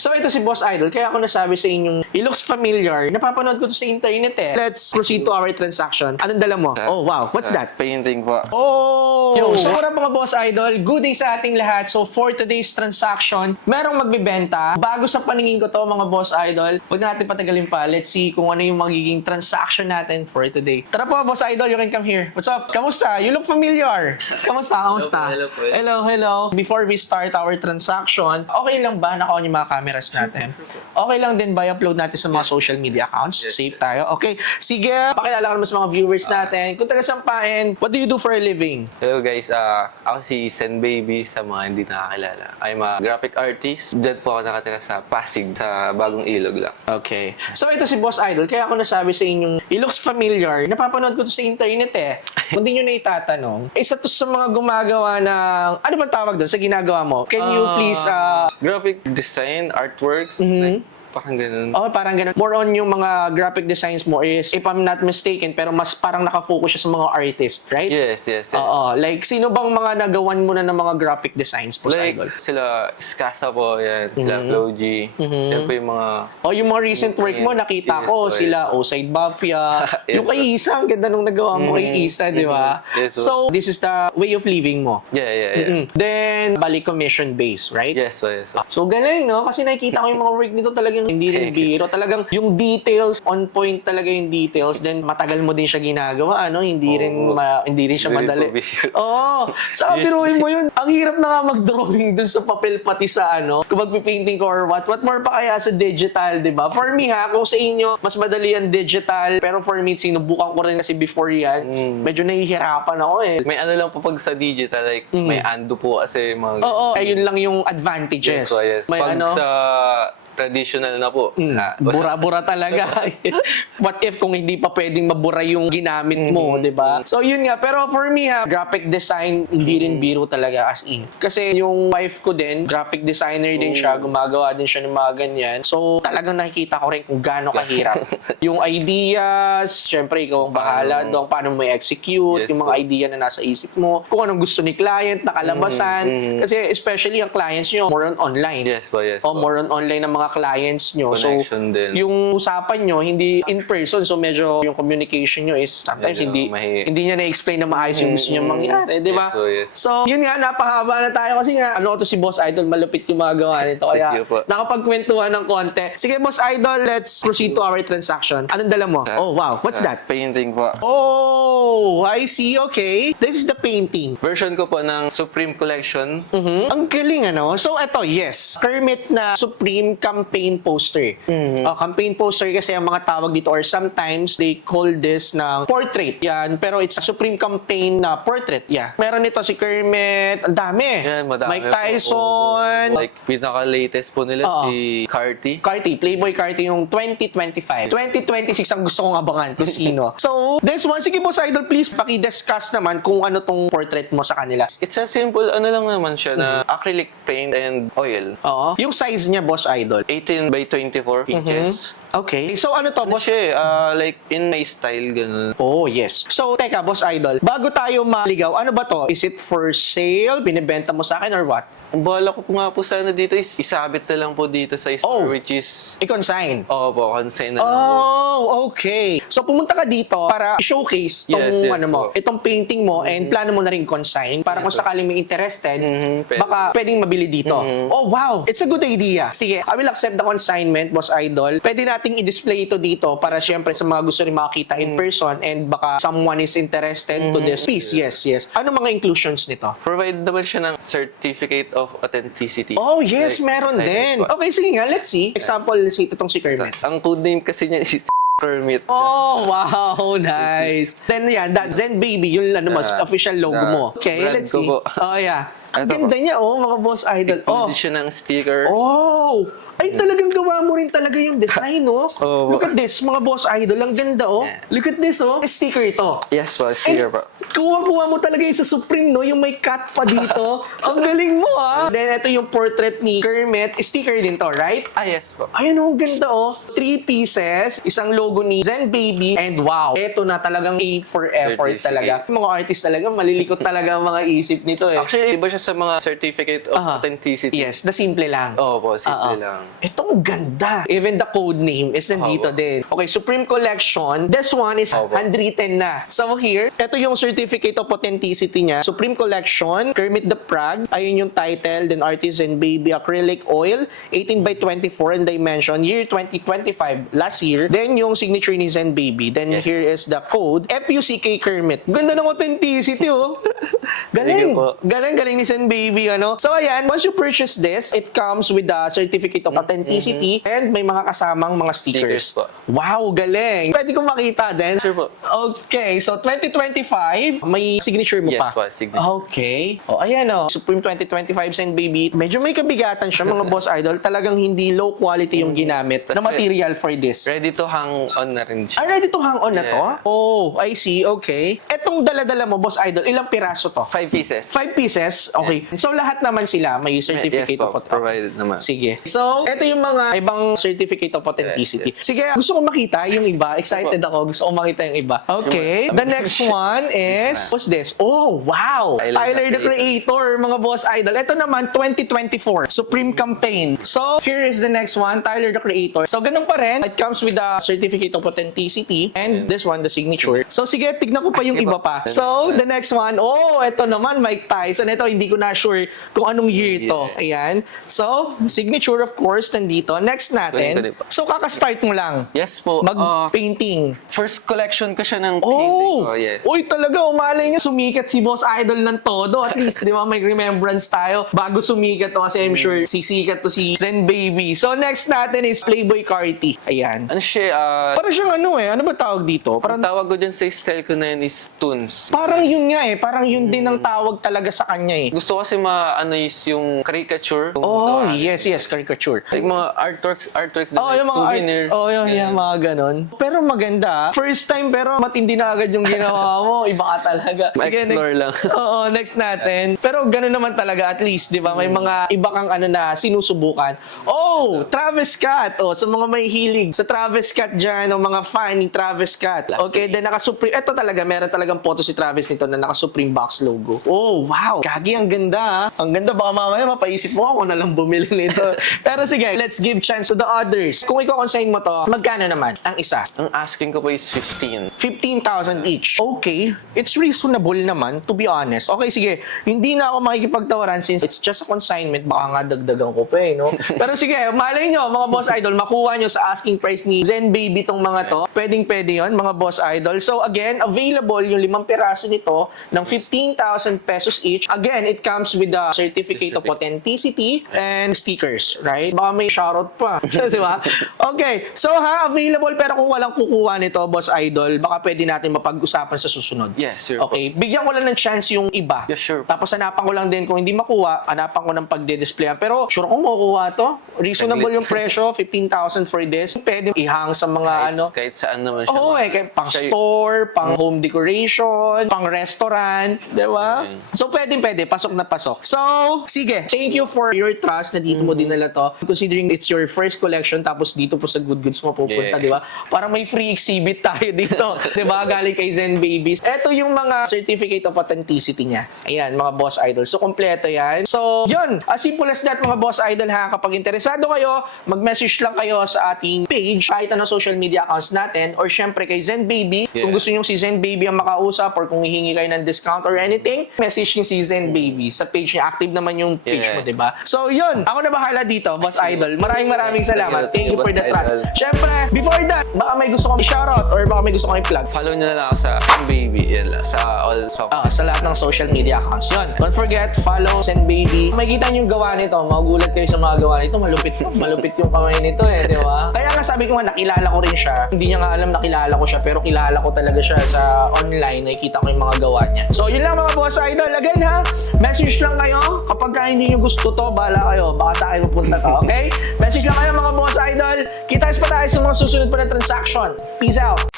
So ito si Boss Idol, kaya ako nasabi sa inyong, it looks familiar. Napapanood ko to sa internet eh. Let's proceed to our transaction. Anong dala mo? Oh wow, what's that? Painting po. Oh! Yo, so para mga Boss Idol, good day sa ating lahat. So for today's transaction, merong magbibenta. Bago sa paningin ko to mga Boss Idol, huwag na natin patagalin pa. Let's see kung ano yung magiging transaction natin for today. Tara po Boss Idol, you can come here. What's up? Kamusta? You look familiar. Kamusta? Hello po. Hello. Before we start our transaction, okay lang ba naka-on yung mga cameras natin? Okay lang din ba i-upload natin sa mga social media accounts? Safe tayo? Okay. Sige, pakilala ka naman sa mga viewers natin. Kung taga-sampain, what do you do for a living? Hello guys, ako si Sen Baby sa mga hindi nakakilala. I'm a graphic artist. Diyan po ako nakatira sa Pasig, sa Bagong Ilog lang. Okay. So ito si Boss Idol, kaya ako nasabi sa inyong, it looks familiar. Napapanood ko to sa internet eh. Kung di nyo na itatanong, isa to sa mga gumagawa ng, ano bang tawag doon sa ginagawa mo? Can you please, Graphic design, artworks, like, parang ganun. oh, parang ganun. More on yung mga graphic designs mo is, if I'm not mistaken, pero mas parang nakafocus siya sa mga artist, right? Yes. Oo. Like, sino bang mga nagawan mo na ng mga graphic designs, Boss Like, Idol? sila Skasa po, yan. Sila Flo G. Yan po yung mga... Oh, yung mga recent work mo, nakita Yes, ko, po, sila Oside Mafia. Yes, Yung kay Isa, ang ganda nung nagawa mo kay Isa, di ba? Yes, So, this is the way of living mo. Yeah. Then, balik commission base, right? Yes po. So, galing, no? Kasi nakikita ko yung mga work nito talagang hindi rin biro. Talagang yung details, on point talaga yung details. Then, matagal mo din siya ginagawa, ano? Hindi rin siya madali. Oo. Saka biruin mo yun. Ang hirap na nga mag-drawing dun sa papel pati sa ano. Kung magpipainting ko or what. What more pa kaya sa digital, di ba? For me ha, kung sa inyo, mas madali ang digital. Pero for me, sinubukan ko rin kasi before yan. Medyo nahihirapan ako eh. May ano lang po pag sa digital, like, may undo po kasi mga... Oo, ayun lang yung advantages. Yes. May Pag ano, sa traditional na po. bura-bura talaga. What if kung hindi pa pwedeng mabura yung ginamit mo, di ba? So yun nga, pero for me ha, graphic design, hindi rin biro talaga as in. Kasi yung wife ko din, graphic designer din siya, gumagawa din siya ng mga ganyan. So talagang nakikita ko rin kung gaano kahirap. Yung ideas, syempre ikaw ang bahala doon, paano mo i-execute, yung mga idea na nasa isip mo, kung anong gusto ni client, nakalabasan. Kasi especially ang clients nyo, more on online. Yes po. O more on online ng mga clients nyo. Connection so, din. yung usapan nyo, hindi in person. So, medyo yung communication nyo is sometimes Medyo hindi niya na-explain na maayos yung gusto niya mangyari. Di ba? Yes. So, yun nga, napahaba na tayo kasi nga, ano to si Boss Idol, malupit yung mga gawa nito. Kaya, Thank you po. nakapagkwentuhan ng konti. Sige, Boss Idol, let's proceed to our transaction. Anong dala mo? Oh, wow. What's that? Painting po. Oh, I see. Okay. This is the painting. Version ko po ng Supreme Collection. Ang galing, ano? So, eto, yes. Kermit na Supreme campaign poster. Campaign poster kasi ang mga tawag dito or sometimes they call this na portrait. Yan. Pero it's a Supreme campaign na portrait. Yeah. Meron ito si Kermit. Ang dami. Yan, madami Mike po. Tyson. Like, pinaka-latest po nila si Carti. Carti, Playboy Carti yung 2025. 2026 ang gusto kong abangan kung sino. So, this one, sige Boss Idol, please paki-discuss naman kung ano tong portrait mo sa kanila. It's a simple, ano lang naman siya na acrylic paint and oil. Oo. Yung size niya, Boss Idol. 18 by 24 inches. Okay. So, ano to, Boss? Siya like in my style, ganun. Oh, yes. So, teka, Boss Idol, bago tayo maligaw, ano ba to? Is it for sale? Binibenta mo sa akin or what? Ang bala ko po nga po sana dito is isabit na lang po dito sa store, which is... I-consign? Opo, consign na lang po. Oh, okay. So, pumunta ka dito para i-showcase tong, itong painting mo and plano mo na rin consign para kung sakaling may interested, baka pwedeng mabili dito. Oh, wow. It's a good idea. Sige, I will accept the consignment, Boss Idol. Pwede nating i-display ito dito para syempre sa mga gusto rin makakita in person and baka someone is interested to this piece. Yes. Ano mga inclusions nito? Provide naman siya ng certificate of authenticity. Oh, yes, Like, meron din. Okay, sige nga, let's see. Example, let's see itong si Kermit. Ang code name kasi niya is Kermit. Oh, wow, nice. Then yan, that Zen Baby, yung ano mas official logo mo. Okay, brand let's ko see. po. Oh, yeah. Ang Ito ganda niya, mga Boss Idol. Pwede siya ng sticker. Oh, ay talagang gawa mo rin talaga yung design, oh. Oo. Look at this, mga Boss Idol, ang ganda, oh. Yeah. Look at this, oh. Sticker ito. Yes po, sticker po. Kuha-kuha mo talaga yung sa Supreme, no? Yung may cut pa dito. Ang galing mo, ah. Then, ito yung portrait ni Kermit. Sticker din to, right? Yes po. Ayun, ang ganda, oh. 3 pieces, isang logo ni Zen Baby, and wow, ito na talagang A for effort Certificate. talaga. Yung mga artist talaga, malilikot talaga ang mga isip nito, eh. Actually, iba siya sa mga certificate of authenticity. Yes, the simple lang. Oo po, simple lang. Itong ganda. Even the code name is nandito din. Okay, Supreme Collection. This one is Opo. handwritten na. So here, ito yung certificate of authenticity niya. Supreme Collection, Kermit the Frog. Ayun yung title. Then Artisan Baby Acrylic Oil, 18 by 24 in dimension. Year 2025, last year. Then yung signature ni Zen Baby. Then Yes. here is the code. FUCK Kermit. Ganda ng authenticity, oh. Thank Galing. you po. Galing ni Zen Baby, ano. So ayan, once you purchase this, it comes with the certificate of authenticity and may mga kasamang mga stickers. Stickers po. Wow, galing. Pwede kong makita din. Sure po. Okay, so 2025, may signature mo Yes pa. po, signature. Okay. O, ayan o. Supreme 2025 Zen Baby. Medyo may kabigatan siya, mga boss idol. Talagang hindi low quality yung ginamit na material for this. Ready to hang on na rin siya. Ready to hang on na to? Yeah. Oh, I see. Okay. Etong dala-dala mo, boss idol, ilang piraso to? 5 pieces. 5 pieces? Okay. So, lahat naman sila may certificate Yes of po, provided naman. Sige. So, ito yung mga ibang certificate of authenticity. Yes. Sige, gusto ko makita yung iba. Excited ako. Gusto ko makita yung iba. Okay. The next one is, what's this? Oh, wow! Tyler the Creator, mga boss idol. Ito naman, 2024. Supreme Campaign. So, here is the next one, Tyler the Creator. So, ganun pa rin. It comes with the certificate of authenticity and this one, the signature. So, sige, tignan ko pa yung iba pa. So, the next one, oh, ito naman, Mike Tyson. Ito, hindi ko na sure kung anong year to. Ayan. So, signature of course, nandito. Next natin. So, kakastart mo lang. Yes po. Mag-painting. First collection ko siya ng painting Oh! ko. Yes. Uy, talaga, umalay niya. Sumikat si Boss Idol ng todo. At least, di ba, may remembrance tayo. Bago sumikat to, kasi I'm sure sisikat to si Zen Baby. So, next natin is Playboy Carti. Ayan. Ano siya, Parang siyang ano eh. Ano ba tawag dito? ang Parang tawag ko dyan sa style ko na yun is tunes. Parang yun nga eh. Parang yun din ang tawag talaga sa kanya eh. Gusto ko kasi ano is yung caricature. Oh, yes, caricature. Like mga artworks na Oh, like yung mga souvenir. yung mga ganon. Pero maganda. First time pero matindi na agad yung ginawa mo. Iba ka talaga. Ma-explore lang. Oo, next natin. Pero ganon naman talaga at least, 'di ba? May mga iba kang ano na sinusubukan. Oh, Travis Scott. Oh, sa mga may hilig sa Travis Scott diyan, o mga fan ni Travis Scott. Okay, then naka-Supreme. Ito talaga, meron talagang photo si Travis nito na naka-Supreme box logo. Oh, wow. Gagi, ang ganda. Ang ganda. Baka mamaya mapaisip mo ako na lang bumili nito. Pero sige, let's give chance to the others. Kung i-consign mo to, magkano naman ang isa? Ang asking ko po is 15. 15,000 each. Okay. It's reasonable naman, to be honest. Okay, sige. Hindi na ako makikipagtawaran since it's just a consignment. Baka nga dagdagan ko pa eh, no? Pero sige, malay nyo, mga boss idol, makuha nyo sa asking price ni Zen Baby tong mga to. Pwedeng-pwede yun, mga boss idol. So again, available yung 5 piraso nito ng 15,000 pesos each. Again, it comes with the certificate of authenticity and stickers, right? Baka may shoutout pa. Di ba? Okay. So available pero kung walang kukuha nito, boss idol, baka pwede natin mapag-usapan sa susunod. Yes, sure. Okay. Bigyan ko lang ng chance yung iba. Yes, sure. Tapos hanapan ko lang din kung hindi makuha, hanapan ko ng pagde-displayan. Pero sure kung makukuha to. Reasonable yung presyo, 15,000 for this. Pwede ihang sa mga Kahit saan naman siya. Oo, pang store, pang home decoration, pang restaurant, di ba? So, pwede, pasok na pasok. So, sige, thank you for your trust na dito mo dinala to. Considering it's your first collection, tapos dito po sa Good Goods mo pupunta, Yeah. di ba? Parang may free exhibit tayo dito, di ba? Galing kay Zen Babies. Ito yung mga certificate of authenticity niya. Ayan, mga boss idol. So, kompleto yan. So, yun. As simple as that, mga boss idol ha. Kapag interesado kayo, mag-message lang kayo sa ating page, kahit anong social media accounts natin, or syempre kay Zen Baby. Yeah. Kung gusto nyo si Zen Baby ang makausap, or kung hihingi kayo ng discount or anything, message nyo si Zen Baby. Sa page niya, active naman yung page mo, di ba? So, yun. Ako na bahala dito, boss idol. Maraming salamat. Thank you for the trust. Syempre, before that, baka may gusto kong i-shoutout or baka may gusto kong i-plug. Follow nyo na lang ako sa Sen Baby. Yan lang. Sa all Sa lahat ng social media accounts. Yun. Don't forget, follow Zen Baby. Makikita niyo yung gawa nito. Magugulat kayo sa mga gawa nito. Malupit yung kamay nito eh, di ba? Kaya nga sabi ko nga, nakilala ko rin siya. Hindi niya nga alam nakilala ko siya, pero kilala ko talaga siya sa online. Nakikita ko yung mga gawa niya. So, yun lang mga boss idol. Again ha, message lang kayo. Kapag hindi niyo gusto to, bahala kayo. Baka sa akin pupunta to, okay? Message lang kayo mga boss idol. Kita pa tayo sa mga susunod pa na transaction. Peace out!